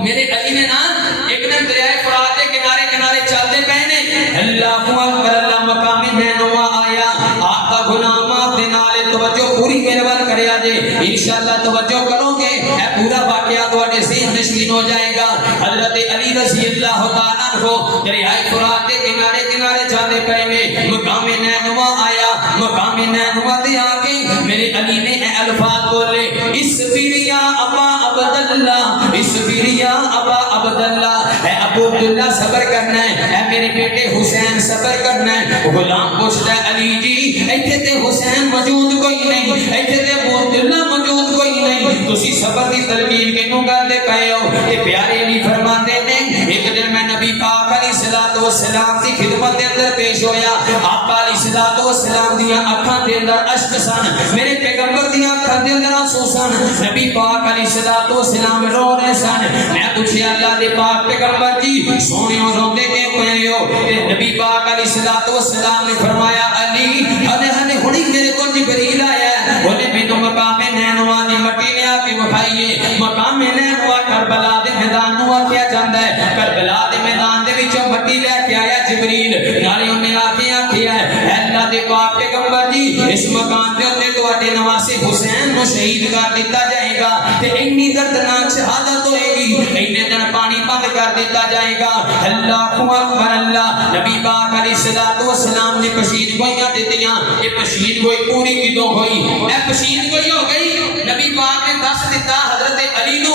میرے علی نے نا ایک دن دریائے فرات کے کنارے کنارے چلتے پہنے اللہ اکبر اللہ مقام نینوا آیا آپ کا غلام آپ دے نالے توجہ پوری میرے وال کریا جے انشاءاللہ توجہ کرو گے اے پورا واقعہ تواڈے ذہن نشین ہو جائے گا حضرت علی رضی اللہ تعالیٰ عنہ دریائے فرات کے کنارے کنارے چلتے پہنے مقام نینوا آیا مقام نینوا دے آگے میرے علی نے اے الفاظ بولے اصبر یا ابا عبداللہ اصبر یا ابا عبداللہ اے ابو عبداللہ صبر کرنا ہے اے میرے بیٹے حسین صبر کرنا ہے غلام پوچھتا ہے علی جی ایتھے تے حسین موجود کوئی نہیں ایتھے تے ابو عبداللہ موجود کوئی نہیں تسی صبر دی تلقین کینوں کردے پئے ہو تے پیارے علی فرماتے ہیں ایک دن میں نبی پاک علیہ الصلوۃ والسلام دی خدمت دے اندر پیش ہویا آپ علیہ الصلوۃ والسلام دی اکھاں دے اندر اشک سن میرے پیغمبر دی اکھاں دے اندر آنسو سن نبی پاک علیہ الصلوۃ والسلام رو رہے سن میں پوچھیا اللہ دے پاک پیغمبر جی سونےو روندے کیوں پئے ہو تے نبی پاک علیہ الصلوۃ والسلام نے فرمایا علی ہنے ہنی میرے کو جبریل آیا ہے اونے مینوں مقام نینوا دی مٹی نے آ کے وکھائیے مقام نینوا کربلا دے میدان نو آکھیا جاندا ہے کربلا دے میدان دے وچوں مٹی لے کے آیا جبریل نالے اونے آ کے آکھیا ہے اے اللہ دے پاک پیغمبر جی اس مقام دے اوتے تواڈے نواسے حسین نو شہید کر دتا جائے گا تے اتنی دردناک شہادت ہوئے گی اینے دن پانی بند کر دیتا جائے گا اللہ اکبر اللہ نبی پاک علیہ الصلوۃ والسلام نے پشید گوئیاں دیتیاں یہ پشید گوئی پوری کدوں ہوئی اے پشید گوئی ہو گئی نبی پاک نے دس دیتا حضرت علی نو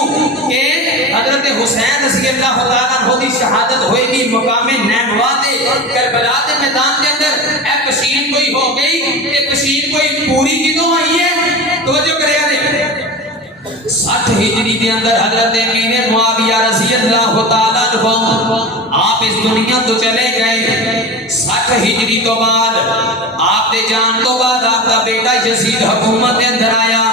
کہ حضرت حسین رضی اللہ تعالیٰ عنہ دی شہادت ہوئے گی مقام نینوا دے کربلا دے میدان دے اندر اے پشید گوئی ہو گئی یہ پشید گوئی پوری کدوں ہوئی ہے توجہ کریا دے 60 ہجری کے اندر حضرت امیر معاویہ رضی اللہ تعالیٰ عنہ آپ اس دنیا تو چلے گئے 60 ہجری تو بعد آپ دے جان تو بعد آپ کا بیٹا یزید حکومت کے اندر آیا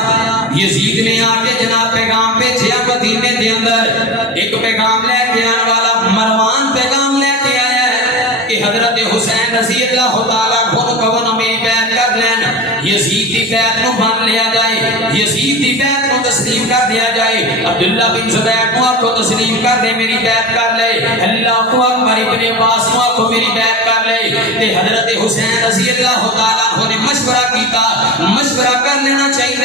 یزید نے آ کے جناب پیغام بھیجا مدینے کے اندر ایک پیغام لے کے آنے والا مروان پیغام لے کے آیا ہے کہ حضرت حسین رضی اللہ تعالیٰ عنہ کو میں بیعت کر لینا یزید دی بیعت نو مان لیا جائے یزید دی بیعت نو تسلیم کر دیا جائے عبداللہ بن زبیر کو آپ کو تسلیم کر دے میری بیعت کر لے اللہ کو اکبر ابن عباس کو آپ کو میری بیعت کر لے تے حضرت حسین رضی اللہ تعالیٰ عنہ نے مشورہ کیتا مشورہ کر لینا چاہیے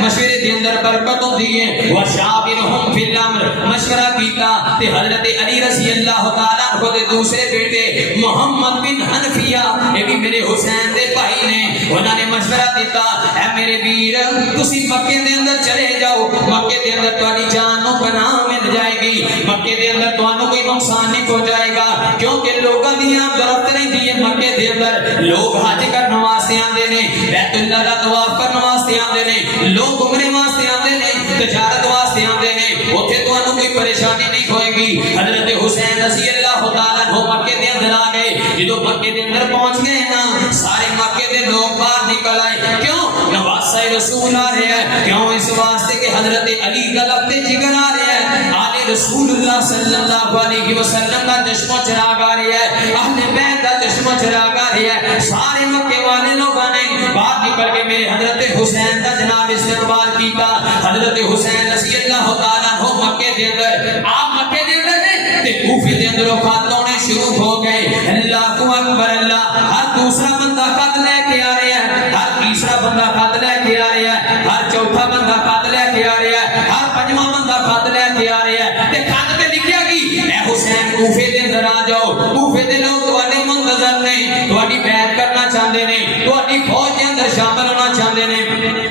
مشورے دے اندر برکت ہوتی ہے وشاورہم فی الامر مشورہ کیتا تے حضرت علی رضی اللہ تعالیٰ عنہ دے دوسرے بیٹے محمد بن حنفیہ یہ بھی میرے حسین دے بھائی نے انہوں نے مشورہ دیتا اے میرے ویر تسی مکے دے اندر چلے جاؤ مکے دے اندر تہاڈی جان نو پناہ مل جائے گی مکے دے اندر تانوں کوئی نقصان نہیں پہنچائے گا کیونکہ لوگاں دیاں گرفت رہندی ہے مکے دے اندر لوگ حج کرن واسطے آندے نے بیت اللہ دا طواف کرن واسطے آندے نے لوگ عمرے واسطے آندے نے تجارت واسطے آندے نے اوتھے تانوں کوئی پریشانی نہیں ہوئے گی حضرت حسین رضی اللہ تعالیٰ عنہ مکے دے اندر آ گئے جدوں مکے دے اندر پہنچ گئے نا سارے مکے دے لوگ باہر نکل آئے کیوں نواسہ رسول آ رہے ہیں کیوں اس واسطے کہ حضرت علی کا لبتے جگر آ رہے ہیں آل رسول اللہ صلی اللہ علیہ وسلم کا چشمہ چراغ آ رہے ہیں اہل بیت کا چشمہ چراغ آ رہے ہیں سارے مکے والے لوگوں نے باہر نکل کے میرے حضرت حسین کا جناب استقبال کیتا حضرت حسین رضی اللہ تعالیٰ عنہ مکے دے اندر آپ مکے دے اندر نے تے کوفے دے اندر خط ہونے شروع ہو گئے اللہ کو اکبر اللہ ہر دوسرا بندہ خط لے کے آ رہا ہے ہر تیسرا بندہ خط لے کے آ رہا ہے ہر چوتھا بندہ خط لے کے آ رہا ہے ہر پنجواں بندہ خط لے کے آ رہا ہے تے خط تے لکھیا گی اے حسین کوفے دے اندر آ جاؤ کوفے دے لوگ تواڈے منتظر نے تواڈی بیعت کرنا چاہندے نے تواڈی فوج دے اندر شامل ہونا چاہندے نے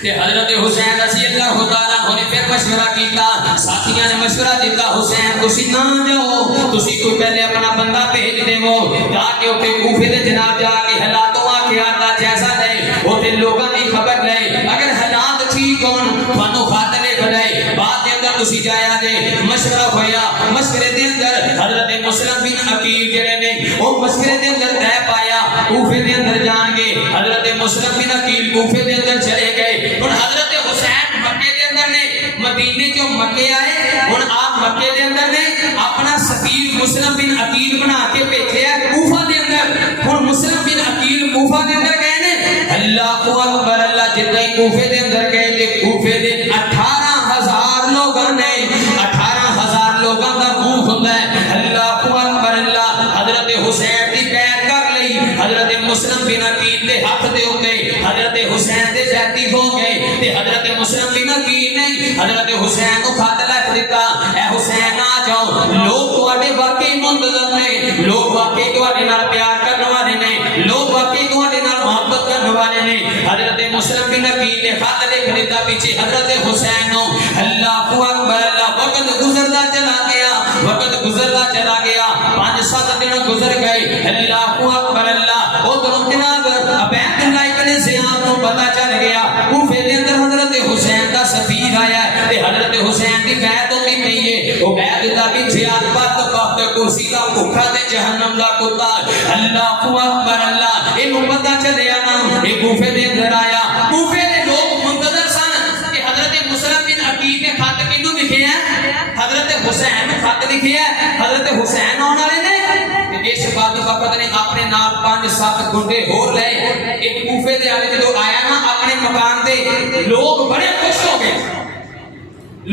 تے حضرت حسین رضی اللہ تعالیٰ عنہ نے پھر مشورہ کیتا ساتھیاں نے مشورہ دیتا حسین تسی نہ جاؤ تسی کوئی پہلے اپنا بندہ بھیج دیو تاکہ اوتھے کوفے دے جناب جا کے حالات واقعات جیسا لے اوتھے لوگاں دی خبر لے اگر حالات ٹھیک ہون تانوں خط لکھ لے بعد دے اندر تسی جایا جے مشورہ ہویا مشورے دے اندر حضرت مسلم بن عقیل جڑے نے او مشورے دے اندر طے پایا کوفے دے اندر جان گے حضرت مسلم بن عقیل کوفے دے اندر چلے گئے ہن حضرت حسین مکے دے اندر نے مدینے جو مکے آئے ہن آپ مکے دے اندر نے اپنا سفیر مسلم بن عقیل بنا کے بھیجیا کوفہ دے اندر ہن مسلم بن عقیل کوفہ دے اندر گئے نے اللہ اکبر اللہ جتنے کوفے دے اندر گئے تے کوفے دے 18,000 لوگاں نے 18,000 لوگوں کا منہ ہوندا ہے اللہ اکبر اللہ حضرت حسین دی بیعت کر لئی حضرت مسلم بن عقیل دے ہاتھ دے اوتے حضرت حسین دے زیادتی ہو گئے تے حضرت مسلم بن عقیل نے حضرت حسین کو خط لکھ دیتا اے حسین آ جاؤ لوگ تواڈے واقعی منتظر نے لوگ واقعی تواڈے نال پیار کرنے والے نے لوگ واقعی تواڈے نال محبت کرنے والے نے حضرت مسلم بن عقیل نے خط لکھ دیتا پیچھے حضرت حسین نو اللہ اکبر اللہ وقت گزرتا چلا گیا وقت گزرتا چلا گیا 5-7 دن گزر گئے اللہ اکبر اللہ ادھر جناب عبید اللہ ابن زیاد کو پتہ چل گیا کوفے دے اندر حضرت حسین دا سفیر آیا ہے تے حضرت حسین دی بیعت ہوندی پئی ہے عبید اللہ بن زیاد پر وقت کرسی دا بھوکا تے جہنم دا کتا اللہ اکبر اللہ اینو پتہ چلیا نا اے کوفے دے اندر آیا کوفے دے لوگ منتظر سن کہ حضرت مسلم بن عقیل نے خط کینو لکھیا ہے حضرت حسین خط لکھیا ہے حضرت حسین آن والے نے اس بات وقت نے اپنے نال 5-7 گنڈے ہور لے ایک کوفے دے والے جدوں آیا نا اپنے مکان تے لوگ بڑے خوش ہو گئے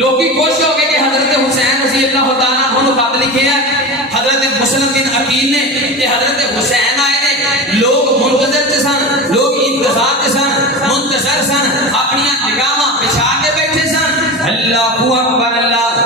لوگی خوش ہو گئے کہ حضرت حسین رضی اللہ تعالیٰ عنہ خط لکھے ہیں حضرت مسلم بن عقیل نے کہ حضرت حسین آئے نے لوگ منتظر سن لوگ انتظار سن منتظر سن اپنی نگاہاں بچھا کے بیٹھے سن اللہ اکبر اللہ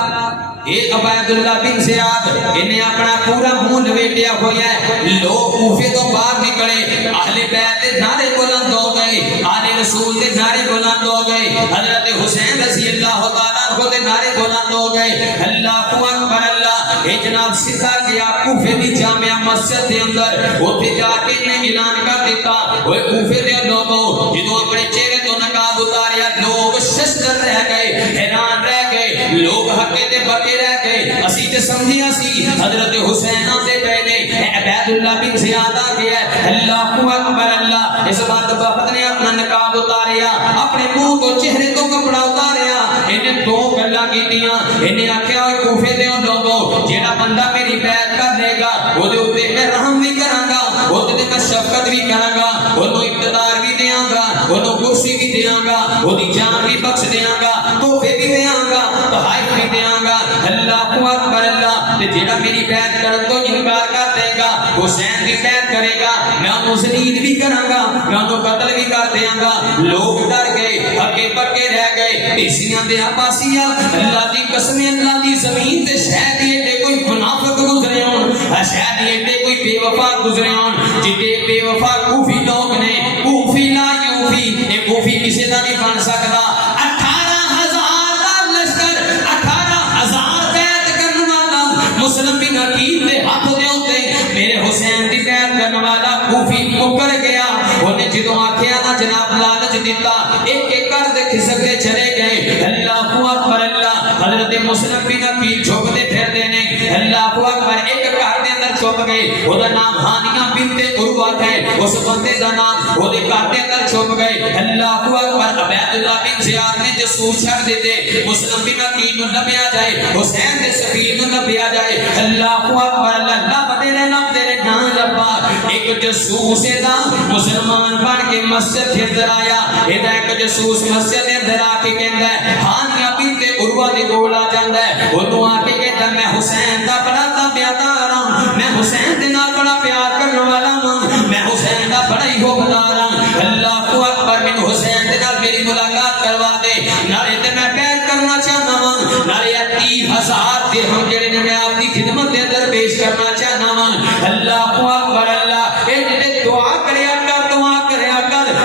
اے عبید اللہ بن زیاد انہیں اپنا پورا منہ لپیٹیا ہوا ہے لوگ کوفے تو باہر نکلے اہل بیت دے نعرے بلند ہو گئے آل رسول دے نعرے بلند ہو گئے حضرت حسین رضی اللہ تعالیٰ عنہ دے نعرے بلند ہو گئے اللہ اکبر اللہ اے جناب سیدھا گیا کوفے دی جامع مسجد دے اندر اوتھے جا کے انہیں اعلان کر دیتا اوے کوفے دے لوگوں جدوں اپنے چہرے تو نقاب اتاریا لوگ ششدر رہ گئے حیران رہ گئے لوگ ہکے تے بکے رہ گئے اسی تے سمجھیا سی حضرت حسین دے پہلے عبید اللہ بن زیاد آ گیا اللہ اکبر اللہ اس بات وقت نے اپنا نقاب اتاریا اپنے منہ تو چہرے تو کپڑا اتاریا انہیں دو گلاں کیتیاں انہیں آکھیا اوے کوفے دے لوگوں جیڑا بندہ میری بیعت کر لے گا او دے اوتے میں رحم بھی کراں گا او تے میں شفقت بھی کراں گا اونوں اقتدار بھی دیاں گا اونوں کرسی بھی دیاں گا او دی جان بھی بخش دیاں گا تحفے بھی دیاں گا تحائف بھی دیاں گا اللہ اکبر اللہ تے جیڑا میری بیعت کرن تو انکار کر دے گا حسین دی بیعت کرے گا میں انہوں شہید بھی کراں گا میں انہوں قتل بھی کر دیاں گا لوگ ڈر گئے ہکے پکے رہ گئے پیسیاں دے عباسیہ اللہ دی قسم اللہ دی زمین تے شاید ایڈے کوئی منافق گزرے ہون شاید ایڈے کوئی بے وفا گزرے ہون جتے بے وفا کوفی لوگ نے کوفی لا یوفی اے کوفی کسے دا نہیں بن سکدا 18,000 دا لشکر 18,000 بیعت کرنے والا مسلم بن عقیل دے ہاتھ دے ہوتے میرے حسین دی بیعت کرنے والا کوفی مکر گیا انہیں جدوں آکھیا نا جناب لالچ دیتا ایک ایک کر دے کھسک دے چلے گئے اللہ اکبر اللہ حضرت مسلم بن عقیل چھپ دے پھر دینے اللہ اکبر ایک گھر دے اندر چھپ گئے او دا نام ہانیہ بنت عروہ ہے اس بندے دا نام او دے گھر دے اندر چھپ گئے اللہ اکبر عبید اللہ بن زیاد نے جاسوس چھڑ دیتے مسلم بن عقیل نو لبیا جائے حسین دے سفیر نو لبیا جائے اللہ اکبر اللہ لب دے نام دے نا لبا ایک جاسوس دا مسلمان بن کے مسجد کے اندر آیا ایدا ایک جاسوس مسجد کے اندر آ کے کہندا ہے ہانیہ بنت عروہ دے کول آ جاندا ہے اونوں آ کے کہندا میں حسین دا بڑا تابعدار ہاں میں حسین دے نال بڑا پیار کرنے والا ہاں میں حسین دا بڑا ہی حوفدار ہاں اللہ اکبر میں حسین دے نال میری ملاقات کروا دے نالے تے میں بیعت کرنا چاہنا ہاں نالے 30,000 درہم جڑے نے میں آپ دی خدمت دے اندر پیش کرنا چاہنا ہاں اللہ اکبر اللہ اے جڑے دعا کریا کر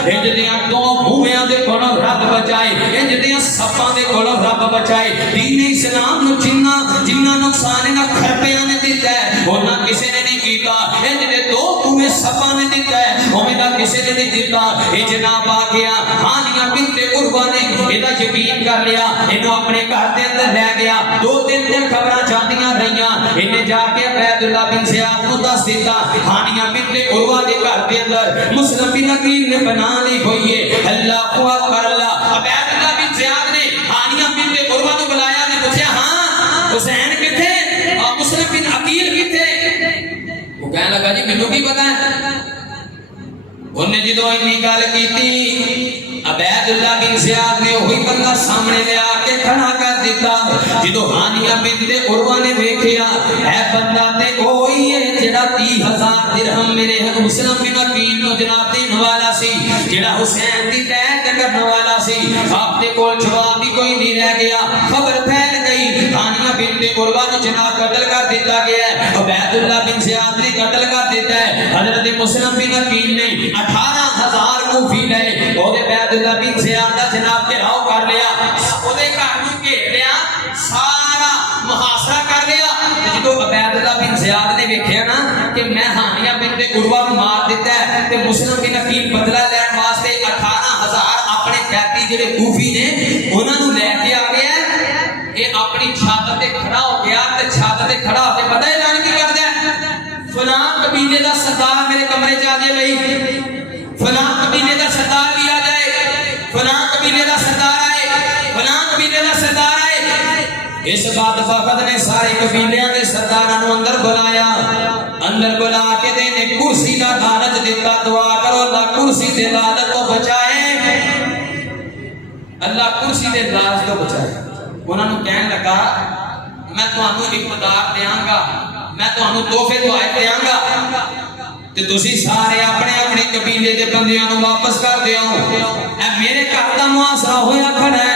انج دیاں دو مویاں دے کولوں رب بچائے انج دیاں سپاں دے کولوں رب بچائے دین اسلام نو جنہ نقصان نہ کھرپیاں نے دتا ہے اونا کسے نے نہیں کیتا انج دے دو موے سپاں نے دتا ہے اوویں دا کسے نے نہیں دتا اے جناب آ گیا ہانیہ بنت عروہ نے ایدا یقین کر لیا اینو اپنے گھر دے اندر لے گیا 2-3 دن خبراں جاندیاں رہیاں اینے جا کے عبید اللہ بن زیاد نو دس دیتا ہانیہ بنت عروہ دے گھر دے اندر مسلم بن عقیل نے بنا لی ہوئی ہے اللہ اکبر اللہ عبید اللہ بن زیاد نے ہانیہ بنت عروہ نو بلایا نے پوچھا ہاں حسین کتھے اور مسلم بن عقیل کتھے وہ کہنے لگا جی مینوں کی پتہ ہے انہیں جدوں اتنی گل کیتی عبید اللہ بن زیاد نے وہی بندہ سامنے لے آ کے کھڑا کر دیتا جدو ہانیہ بنت عروہ نے دیکھیا اے بندہ تے وہی ہے جڑا 30,000 درہم میرے مسلم بن عقیل نو جناب دین والا سی جڑا حسین دی ٹیک کرنے والا سی آپ دے کول جواب بھی کوئی نہیں رہ گیا خبر پھیل گئی ہانیہ بنت عروہ نو جناب قتل کر دیتا گیا ہے عبید اللہ بن زیاد نے قتل کر دیتا ہے حضرت مسلم بن عقیل نے 18,000 کوفی لے اور عبید اللہ بن زیاد دا جناب کے راو کر لیا اودے گھر نوں گھیر لیا سارا محاصرہ کر لیا جدو عبید اللہ بن زیاد نے ویکھیا نا کہ میں ہانیہ بنت عروہ نوں مار دیتا ہے تے مسلم بن عقیل بدلہ لین واسطے 18,000 اپنے قیدی جڑے کوفی نے انہاں نوں لے کے آ گیا یہ اپنی چھت تے کھڑا ہو گیا تے چھت تے کھڑا ہو کے پتہ ہے اعلان کی کردا ہے فلاں قبیلے دا سردار میرے کمرے چ آ جائے بھائی فلاں قبیلے دا سردار بھی آ جائے فلاں قبیلے دا سردار آئے فلاں قبیلے دا سردار آئے اس بات وقت نے سارے قبیلیاں دے سرداراں نوں اندر بلایا اندر بلا کے تے نے کرسی دا لالچ دیتا دعا کرو اللہ کرسی دے لالچ تو بچائے اللہ کرسی دے لالچ تو بچائے انہاں نوں کہن لگا میں تانوں اقتدار دیاں گا میں تانوں تحفے دعائے دیاں گا تے تسی سارے اپنے اپنے قبیلے دے بندیاں نوں واپس کر دیو اے میرے گھر دا محاصرہ ہویا کھڑا ہے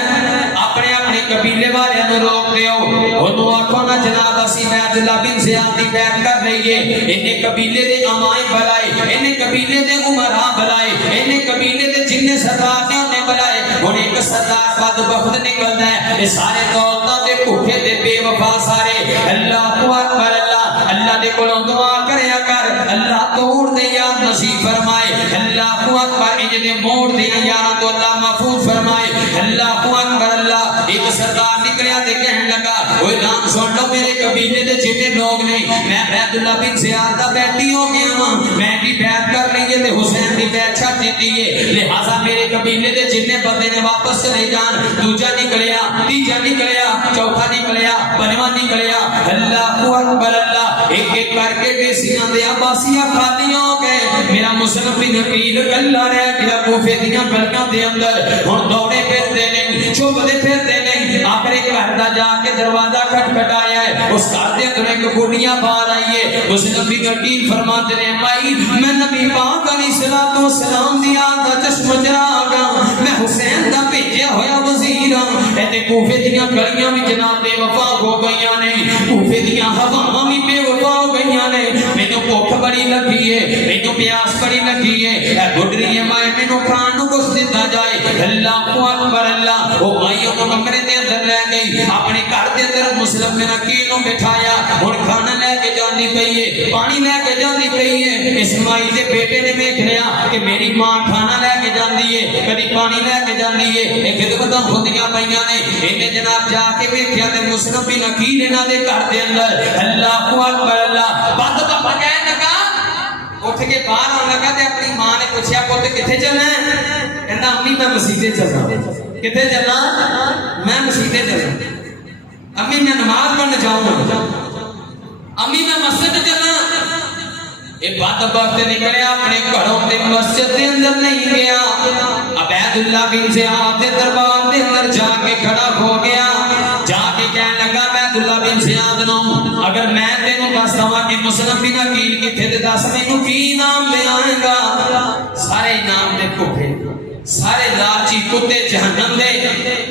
اپنے اپنے قبیلے والیاں نوں روک دیو اونوں آکھو نا جناب اسی عبید اللہ بن زیاد دی بیعت کر لئیے اینے قبیلے دے امائے بلائے اینے قبیلے دے عمراء بلائے اینے قبیلے دے جننے سردار نے انہیں بلائے اور ایک سردار بدبخت نکلنا ہے یہ سارے دولتاں دے بھوکے دے بے وفا سارے اللہ اکبر اللہ دے کولوں دعا کریا کر اللہ توڑ دے یار نصیب فرمائے اللہ اکبر انج دے موڑ دے یار تو اللہ محفوظ فرمائے اللہ اکبر اللہ ایک سردار نکلیا تے کہنے لگا اوے نام سن لو میرے قبیلے دے جتنے لوگ نے میں عبید اللہ بن زیاد دا بیٹی ہو گیا ہاں میں بھی بیعت کر لئی تے حسین دی بیعت چھڈ دتی ہے لہذا میرے قبیلے دے جتنے بندے نے واپس چلے جان دوجا نکلیا تیجا نکلیا چوتھا نکلیا پنجواں نکلیا اللہ اکبر اللہ ایک ایک کر کے بیسیاں دے عباسیاں خالی ہو گئے میرا مسلم بن عقیل اللہ رہ گیا کوفے دیاں گلیاں دے اندر ہن دوڑے پھردے نے چوبدے پھردے نے آخری گھر دا جا کے دروازہ کھٹکھٹایا ہے اس گھر دے اندر ایک بڑھیا باہر آئی ہے مسلم بن عقیل فرماتے نے مائی میں نبی پاک علیہ الصلوۃ والسلام دی آل دا چشم چراغ میں حسین دا بھیجیا ہویا وزیر ہاں تے کوفے دیاں گلیاں وچ جناب بے وفا ہو گئیاں نے کوفے دیاں ہواواں وی بے وفا ہو گئیاں نے مینوں بھوک بڑی لگی ہے مینوں پیاس بڑی لگی ہے اے بڈری ہے مائے مینوں کھان نوں کچھ دتا جائے اللہ اکبر اللہ او مائیوں کو کمرے دے اندر لے گئی اپنے گھر دے اندر مسلم بن عقیل نوں بٹھایا ہن کھانا لے کے جاندی پئی ہے پانی لے کے جاندی پئی ہے اسماعیل دے بیٹے نے ویکھ لیا کہ میری ماں کھانا لے کے جاندی ہے کبھی پانی لے کے جاندی ہے اے خدمتاں ہوندیاں پیاں نے اینے جناب جا کے ویکھیا تے مسلم بن عقیل انہاں دے گھر دے اندر اللہ اکبر اللہ بد پپا کہنے لگا اٹھ کے باہر آن لگا تے اپنی ماں نے پوچھا پوت کتھے چلنا ہے کہندا امی میں مسجد چلنا کتھے چلنا میں مسجد چلنا امی میں نماز پڑھنے جاؤں گا امی میں مسجد چلنا اے بد وقت نکلیا اپنے گھروں تے مسجد دے اندر نہیں گیا عبید اللہ بن زیاد دے دربار دے اندر جا کے کھڑا ہو گیا جا کے کہنے لگا عبید اللہ بن زیاد نو اگر میں تینوں دس دواں کہ مسلم بن عقیل کتھے تے دس مینوں کی نام لے آئے گا سارے نام دے بھوکے سارے لالچی کتے جہنم دے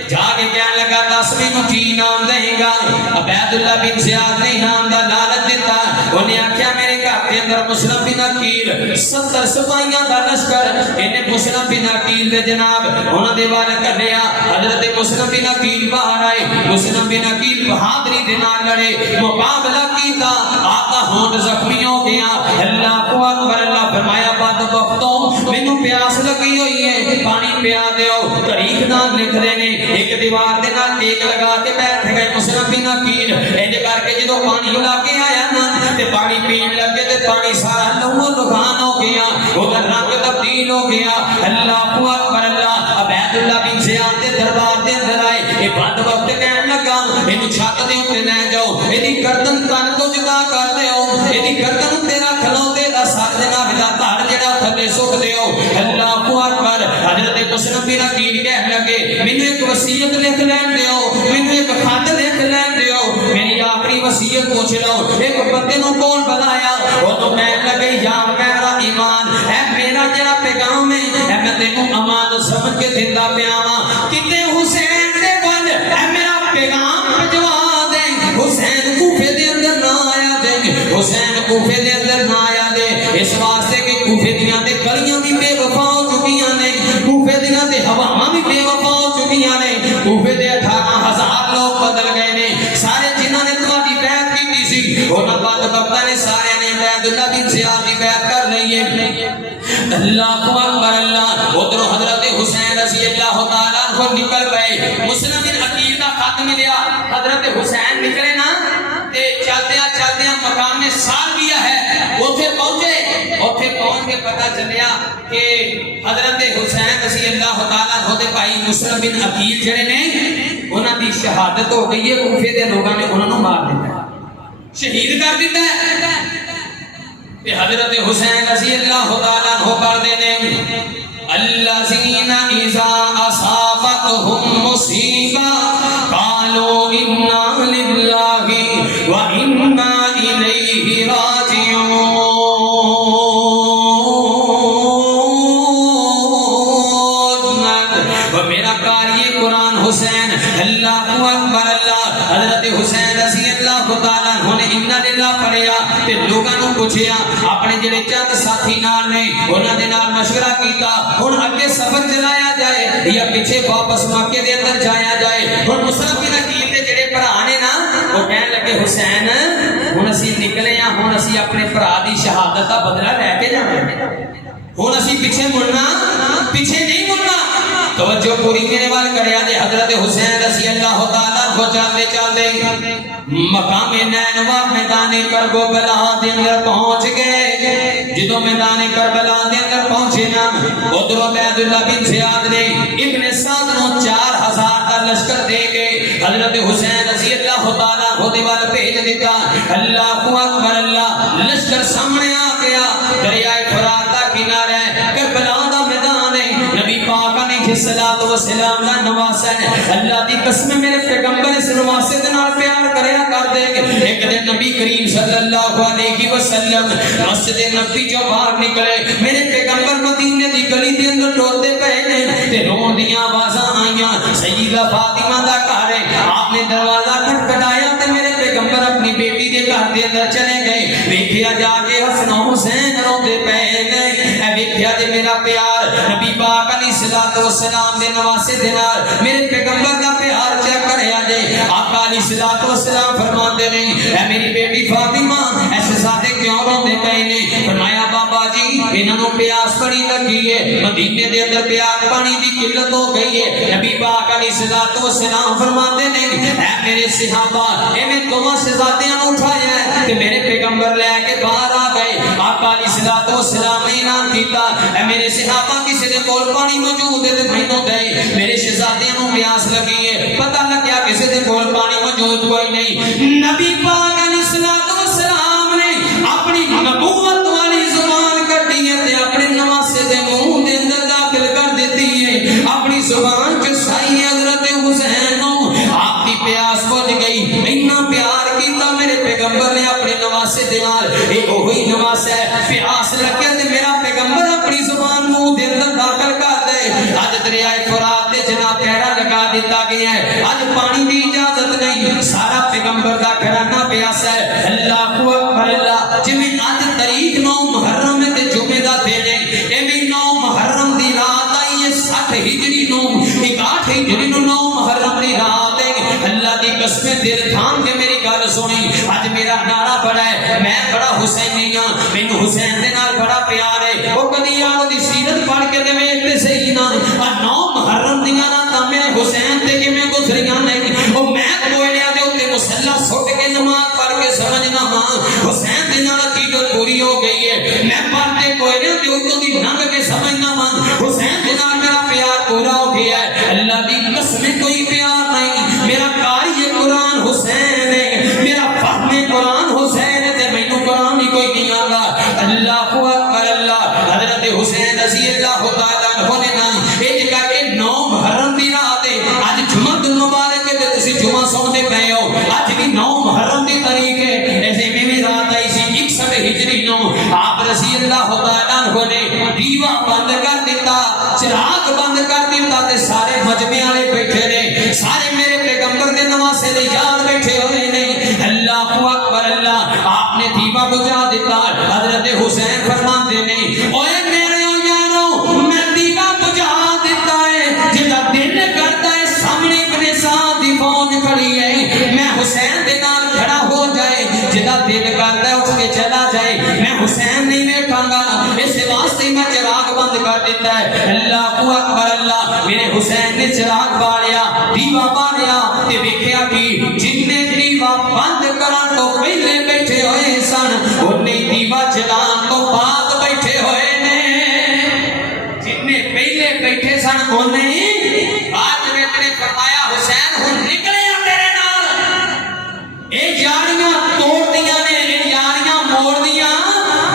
جا کے کہنے لگا دس مینوں کی نام دے گا عبید اللہ بن زیاد نے نام دا لالچ دیتا انہیں آکھیا میرے گھر کے اندر مسلم بن عقیل 70 سپاہیاں دا لشکر انہیں مسلم بن عقیل دے جناب انہاں دے وال کریا حضرت مسلم بن عقیل باہر آئے مسلم بن عقیل بہادری دے نال لڑے مقابلہ کیتا آقا ہونٹ زخمی ہو گیا اللہ اکبر اللہ فرمایا بد وقتوں مینوں پیاس لگی ہوئی ہے پانی پیا دیو تاریخ نال لکھ دے نے ایک دیوار دے نال ٹیک لگا کے بیٹھ گئے مسلم بن عقیل انج کر کے جدوں پانی لا کے آیا نا تے پانی پین لگے تے پانی سارا لہو لہان ہو گیا اودا رنگ تبدیل ہو گیا اللہ اکبر اللہ عبید اللہ بن زیاد دے دربار دے اندر آئے اے بد وقت کہنے لگا اینو چھت دے اوتے لے جاؤ ایدی گردن کن تو جدا کر دیو ایدی گردن تے رکھ لو تے دا سر دے نال دا دھڑ جڑا تھلے سٹ دیو اللہ اکبر حضرت مسلم بن عقیل کہنے لگے مینوں ایک وصیت لکھ لین دیو مینوں ایک خط لکھ لین دیو میری آخری وصیت پوچھ لو ایک بندے نوں کون بلایا وہ تو کہنے لگے یا میرا ایمان اے میرا جڑا پیغام ہے اے میں تینوں امان سمجھ کے دیندا پیا واں کتے حسین دے ول اے میرا پیغام بھجوا دے حسین کوفے دے اندر نہ آیا دے حسین کوفے دے اندر نہ آیا دے اس واسطے کہ کوفے دیاں تے گلیاں بھی بے وفا ہو چکیاں نے کوفے دیاں تے ہواواں بھی بے وفا ہو چکیاں نے کوفے دے 18,000 لوگ بدل گئے نے سارے جنہاں نے تہاڈی بیعت کیتی سی انہاں بدبختاں نے سارے نے عبداللہ بن زیاد دی بیعت کر لئی ہے اللہ اکبر اللہ ادھر حضرت حسین رضی اللہ تعالیٰ عنہ نکل گئے مسلم بن عقیل دا خط ملیا حضرت حسین نکلے نا تے چلدیاں چلدیاں مقام میں سالبیہ ہے اوتھے پہنچے اوتھے پہنچ کے پتہ چلیا کہ حضرت حسین رضی اللہ تعالیٰ عنہ دے بھائی مسلم بن عقیل جڑے نے انہاں دی شہادت ہو گئی ہے کوفے دے لوگاں نے انہاں نوں مار دتا شہید کر دیتا ہے کہ حضرت حسین رضی اللہ تعالیٰ عنہ پڑھتے ہیں الذین اذا اصابتهم مصیبہ قالوا انا للہ وانا الیہ راجعون میرا قاری قرآن حسین اللہ اکبر اللہ حضرت حسین رضی اللہ تعالیٰ عنہ نے انا للہ پڑھیا تے لوگاں نوں پوچھیا اپنے جڑے چند ساتھی نال نے انہاں دے نال مشورہ کیتا ہن اگے سفر چلایا جائے یا پیچھے واپس مکے دے اندر جایا جائے ہن مسلم بن عقیل دے جڑے بھرا نے نا وہ کہن لگے حسین ہن اسی نکلے ہاں ہن اسی اپنے بھرا دی شہادت دا بدلہ لے کے جاواں ہن اسی پیچھے مڑنا پیچھے نہیں مڑنا توجہ پوری میرے وال کریا دے حضرت حسین رضی اللہ تعالیٰ کو چلتے چلتے مقام نینوا میدان کربلا دے اندر پہنچ گئے جدوں میدان کربلا دے اندر پہنچے نا ادھر عبداللہ بن زیاد نے ابن سعد نو 4,000 کا لشکر دے کے حضرت حسین رضی اللہ تعالیٰ کو دیوال بھیج دیتا اللہ اکبر اللہ لشکر سامنے آ گیا دریائے فرات دا کنارہ کربلا دا میدان ہے نبی پاک علیہ الصلوۃ والسلام دا نواسا ہے اللہ دی قسم میرے پیغمبر اس نواسے دے نال پیار کریا کر دے ایک دن نبی کریم صلی اللہ علیہ وسلم مسجد نبوی جو باہر نکلے میرے پیغمبر مدینے دی گلی دے اندر ٹورتے پئے نے تے رون دیاں آوازاں آئیاں سیدہ فاطمہ دا گھر ہے آپ نے دروازہ کھٹکھٹایا تے میرے پیغمبر اپنی بیٹی دے گھر دے اندر چلے گئے ویکھیا جا کے حسن و حسین روندے پئے نے اے ویکھیا جے میرا پیار نبی پاک علیہ الصلوۃ والسلام دے نواسے دے نال میرے پیغمبر دا پیار چیک کریا جے آقا علیہ الصلوۃ والسلام فرماتے نے اے میری بیٹی فاطمہ ایسے سادے کیوں روندے پئے نے فرمایا بابا جی انہاں نوں پیاس بڑی لگی ہے مدینے دے اندر پیاس پانی دی قلت ہو گئی ہے نبی پاک علیہ الصلوۃ والسلام فرماتے نے اے میرے صحابہ اے میں دوواں شہزادیاں نوں اٹھایا ہے تے میرے پیغمبر لے کے باہر آ گئے آقا علیہ الصلوۃ والسلام نے اعلان کیتا اے میرے صحابہ کسی دے کول پانی موجود ہے تے مینوں دے میرے شہزادیاں نوں پیاس لگی ہے پتہ لگیا کسی دے کول پانی موجود کوئی نہیں نبی پاک علیہ الصلوۃ والسلام نے اپنی نبوت والی زبان کڈی ہے تے اپنے نواسے دے منہ دے اندر داخل کر دیتی ہے اپنی زبان چسائی حضرت حسین نوں آپ کی پیاس بجھ گئی اتنا پیار کیتا میرے پیغمبر نے اپنے نواسے دے نال اے وہی نواسا ہے پیاس لگے تے میرا پیغمبر اپنی زبان منہ دے اندر داخل کر دے اج دریائے فرات تے جناب پہرا لگا دیتا گیا ہے اج پانی دی اجازت نہیں سارا پیغمبر دا گھرانہ پیاسا ہے اللہ اکبر اللہ جویں اج تاریخ 9 محرم تے جمعے دا دن ہے ایویں 9 محرم دی رات آئی ہے 60 ہجری نو 61 ہجری نو 9 محرم دی رات ہے اللہ دی قسم دل تھام کے میری گل سنی اج میرا نعرہ بڑا ہے میں بڑا حسینی ہاں مینوں حسین دے نال بڑا پیار ہے او کدی یاد دی سیرت پڑھ کے تے ویکھ تے صحیح نا 9 محرم دیاں راتاں میرے حسین تے کیویں گزریاں نہیں او میں کوئلے دے اوتے مصلی سٹ کے نماز پڑھ کے سمجھنا ہاں حسین دے نال عقیدت پوری ہو گئی ہے میں پڑھتے کوئلے دے اوتے ننگ کے سمجھنا ہاں حسین دے نال میرا پیار پورا ہو گیا ہے اللہ دی قسم کوئی پیار نہیں میرا قاری قرآن حسین ہے میرا فہم قرآن حسین ہے تے مینوں قرآن ہی کوئی نہیں آندا اللہ اکبر اللہ حضرت حسین رضی اللہ تعالیٰ عنہ نے نا اے جگہ فاطمے والے بیٹھے نے سارے میرے پیغمبر دے نواسے دے یار بیٹھے ہوئے نے اللہ اکبر اللہ آپ نے دیوا بجھا دیتا حضرت حسین فرماتے نے اوے میرے یارو میں دیوا بجھا دیتا ہے جدا دل کرتا ہے سامنے اپنے ساتھ دی فوج کھڑی ہے میں حسین دے نال کھڑا ہو جائے جدا دل کرتا ہے اٹھ کے چلا جائے میں حسین نہیں دیکھاں گا اس واسطے میں چراغ بند کر دیتا ہے اللہ اکبر اللہ میرے حسین نے چراغ باریا دیوا باریا تے ویکھیا کہ جن نے دیوا بند کرن تو پہلے بیٹھے ہوئے سن اونے دیوا جلان تو بعد بیٹھے ہوئے نے جن نے پہلے بیٹھے سن اونے بعد وچ نے فرمایا حسین ہن نکلے آ تیرے نال اے یاریاں توڑ دیاں نے اے یاریاں موڑ دیاں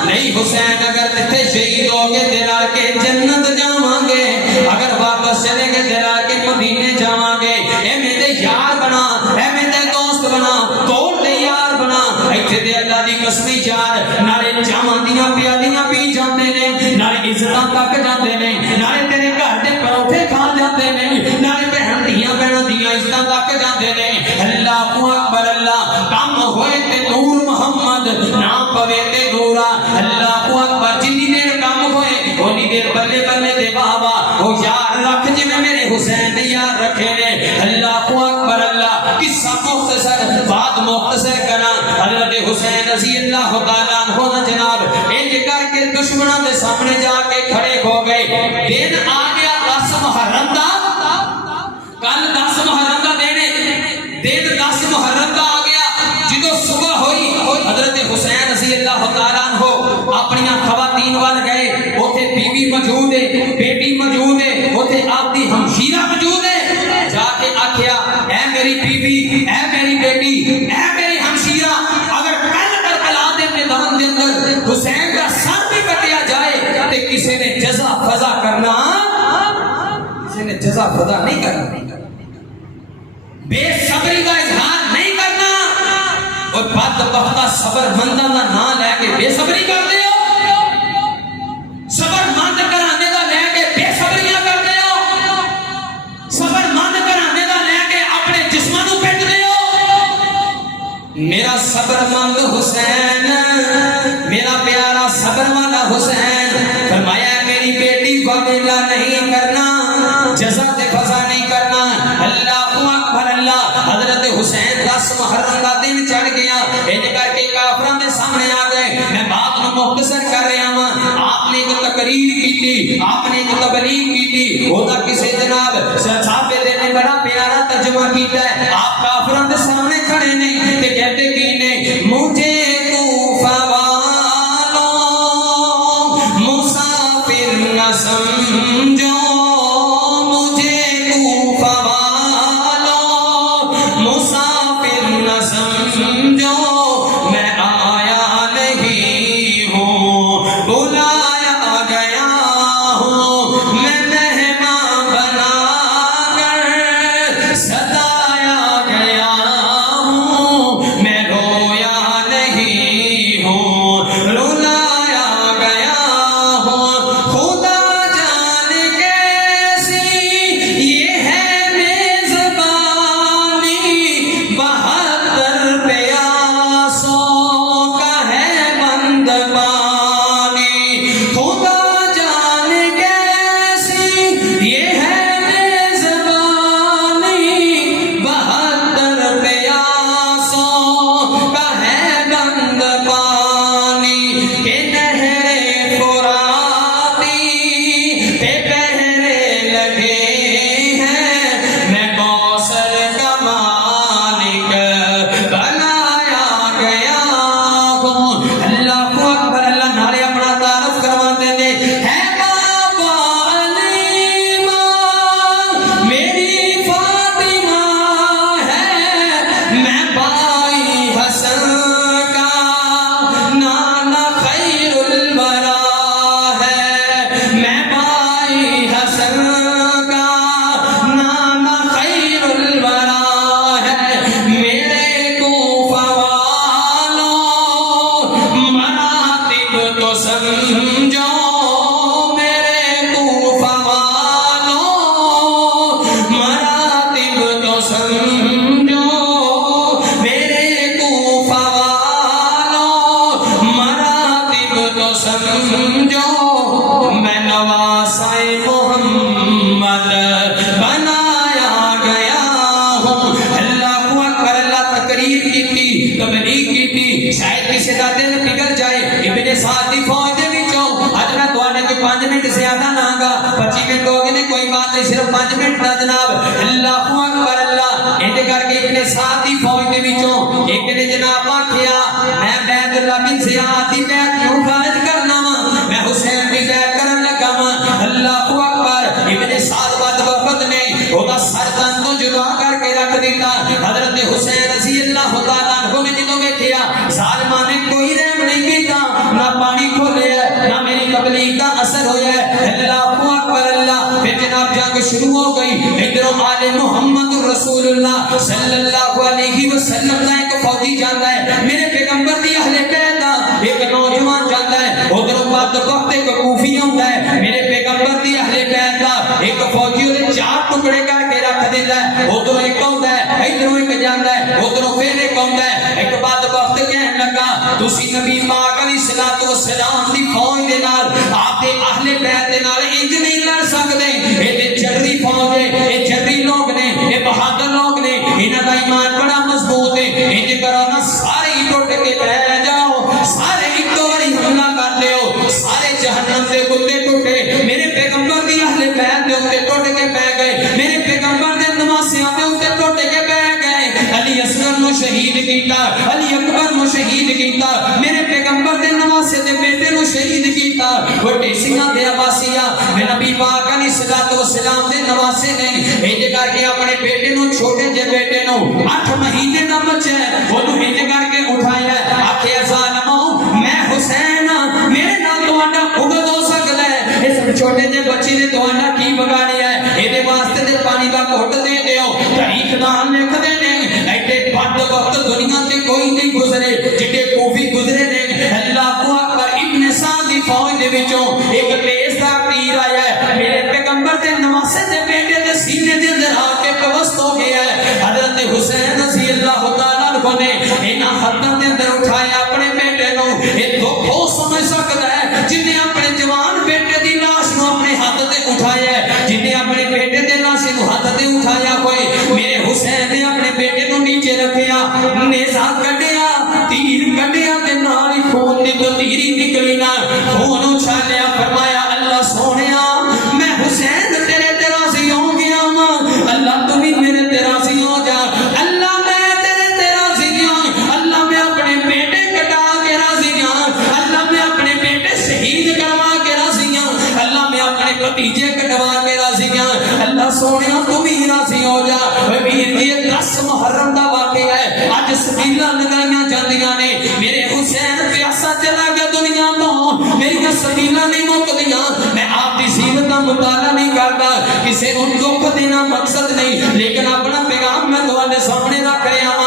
نہیں حسین اگر تے شہید ہو گئے تیرا کے جنت جاواں گے اگر واپس چلے گئے تیرا کے مدینے جاواں گے اے میرے یار بنا اے میرے دوست بنا توڑ دے یار بنا ایتھے دے اللہ دی قسم یار نالے چاواں دیاں پیالیاں پی جاندے نے نالے عزتاں تک جاندے نے نالے تیرے گھر دے پروٹھے کھا جاندے نے نالے بہن دیاں بہناں دیاں عزتاں تک جاندے نے اللہ اکبر اللہ کم ہوئے تے نور محمد نہ پوے تے نورا اللہ اکبر جنی دیر کم ہوئے اونی دیر بلے بلے دے بابا او یار رکھ جی میں میرے حسین نے یار رکھے نے اللہ اکبر اللہ قصہ مختصر بات مختصر کرنا حضرت حسین رضی اللہ تعالیٰ عنہ جناب انج کر کے دشمنوں دے سامنے جا کے کھڑے ہو گئے دن آ گیا 10 محرم دا کل 10 محرم دا دن 10 محرم دا آ گیا جدو صبح ہوئی حضرت حسین رضی اللہ تعالیٰ عنہ اپنی خواتین وال گئے اوتھے بیوی موجود ہے بیٹی موجود ہے اوتھے آپ دی ہمشیرہ موجود ہے جا کے آکھیا اے میری بیوی اے میری بیٹی اے میری ہمشیرہ اگر کل کربلا دے میدان دے اندر حسین کا سر بھی کٹیا جائے تے کسی نے جزا فضا کرنا کسی نے جزا فضا نہیں کرنا بے صبری کا اظہار نہیں کرنا اور بدبختہ صبر مندہ دا نام لے کے بے صبری کرتے ہو صبر مند کرانے دا لے کے بے صبریاں کرتے ہو صبر مند کرانے دا لے کے اپنے جسمانوں پیٹتے ہو میرا صبر مند حسین میرا پیارا صبر والا حسین فرمایا میری بیٹی فضیلہ نہیں کرنا جزا تے فضا نہیں کرنا اللہ اکبر اللہ حضرت حسین 10 محرم کا دن چڑھ گیا ان کر کے کافروں دے سامنے آ گئے میں بات نو مختصر کر رہا ہوں آپ نے ایک تقریر کی تھی آپ نے ایک تبلیغ کی تھی وہ دا کسی جناب صحابے دے نے بڑا پیارا ترجمہ کیتا ہے آپ کافروں دے سامنے کھڑے نے تے کہتے کی نے مجھے کوفہ والوں مسافر نہ سمجھو مجھے کوفہ مسافر نہ سمجھو میں آیا نہیں ہوں بلایا گیا ہوں میں مہمان بنا کر ستایا گیا ہوں میں تبلیغ کی شاید کسی کا دل پگھل جائے ابن سعد دی فوج دے وچوں اج میں تواڈے کوئی 5 منٹ زیادہ نہ گا 25 منٹ ہو گئے نے کوئی بات نہیں صرف 5 منٹ دا جناب اللہ اکبر اللہ انج کر کے ابن سعد دی فوج دے وچوں ایک نے جناب آکھیا میں بیت اللہ بن زیاد دی بیعت کیوں خارج کرنا وا میں حسین دی بیعت کرن لگا وا اللہ اکبر ابن سعد بدبخت نے اودا سر تن تو جدا کر کے رکھ دیتا حضرت حسین رضی اللہ تعالی عنہ نے جدوں ویکھیا ظالماں نے کوئی رحم نہیں کیتا نہ پانی کھولیا نہ میری تبلیغ کا اثر ہویا ہے اللہ اکبر اللہ پھر جناب جنگ شروع ہو گئی ادھروں آل محمد رسول اللہ صلی اللہ علیہ وسلم کا ایک فوجی جاندا ہے میرے پیغمبر دی اہل بیت دا ایک نوجوان جاندا ہے ادھروں بعد وقت ایک کوفی ہوندا ہے میرے پیغمبر دی اہل بیت دا ایک فوجی دے 4 ٹکڑے کر کے رکھ دیندا ہے ادھروں ایک ہوندا ہے ادھروں ایک جاندا ہے ادھروں پھر ایک ہوندا ہے ایک بعد وقت کہن لگا تسی نبی پاک علیہ الصلوۃ والسلام دی فوج دے نال آپ دے اہل بیت دے نال انج نہیں لڑ سکدے اے تے جری فوج ہے اے جری لوگ نے اے بہادر لوگ نے انہاں دا ایمان بڑا مضبوط ہے انج کرو نا سارے ہی ٹوٹ کے بیٹھ جاؤ سارے ایک باری حملہ کر دیو سارے جہنم دے کتے ٹوٹے میرے پیغمبر دی اہل بیت دے اوتے ٹوٹ کے بیٹھ گئے میرے پیغمبر دے نواسیاں دے اوتے ٹوٹ کے بیٹھ گئے علی اصغر نو شہید کیتا علی اکبر نو شہید کیتا میرے پیغمبر دے نواسے دے بیٹے نو شہید کیتا وڈے سنگھاں دے عباسیہ میں نبی پاک علیہ الصلوۃ والسلام دے نواسے نے انج کر کے اپنے بیٹے نو چھوٹے جے بیٹے نو 8 مہینے دا بچہ ہے اونوں انج کر کے اٹھایا آکھے ظالمو میں حسین میرے نال تہاڈا بغض ہو سکدا ہے اس چھوٹے جے بچے نے تہاڈا کی بگاڑیا ہے اے دے واسطے تے پانی دا گھٹ دے دیو تاریخ دان لکھدے نے ایڈے بد وقت دنیا تے کوئی نہیں گزرے جڑے کوفی گزرے نے اللہ اکبر ابن سعد دی فوج دے وچوں ایک تیز دا تیر آیا ہے میرے پیغمبر دے نواسے دے بیٹے دے سینے دے اندر آ کے پوست ہو گیا ہے حضرت حسین رضی اللہ تعالی عنہ نے انہاں ہاتھاں دے اندر اٹھایا اپنے بیٹے نو اے دکھ ہو سمجھ سکدا ہے جن نے اپنے جوان بیٹے دی لاش نو اپنے ہاتھ تے اٹھایا ہے جن نے اپنے بیٹے دے لاش نو ہاتھ تے اٹھایا ہوئے میرے حسین نے اپنے بیٹے نو نیچے رکھیا نیزا کڈیا تیر کڈیا تے نال ہی خون دی تیری نکلی نا خون اچھالیا فرمایا اللہ سونیا میں حسین تیرے تے راضی ہو گیا ہاں اللہ تو بھی میرے تے راضی ہو جا اللہ میں تیرے تے راضی ہوں اللہ میں اپنے بیٹے کٹا کے راضی ہوں اللہ میں اپنے بیٹے شہید کروا کے راضی ہوں اللہ میں اپنے بھتیجے کٹوا کے راضی ہوں اللہ سونیا تو بھی راضی ہو جا ویر جی 10 محرم دا واقعہ ہے اج سبیلاں لگائیاں جاندیاں نے میرے حسین پیاسا چلا گیا دنیا تو میری سبیلاں نہیں مکدیاں میں آپ دی سیرت دا مطالعہ نہیں کردا کسے نوں دکھ دینا مقصد نہیں لیکن اپنا پیغام میں تواڈے سامنے رکھ رہا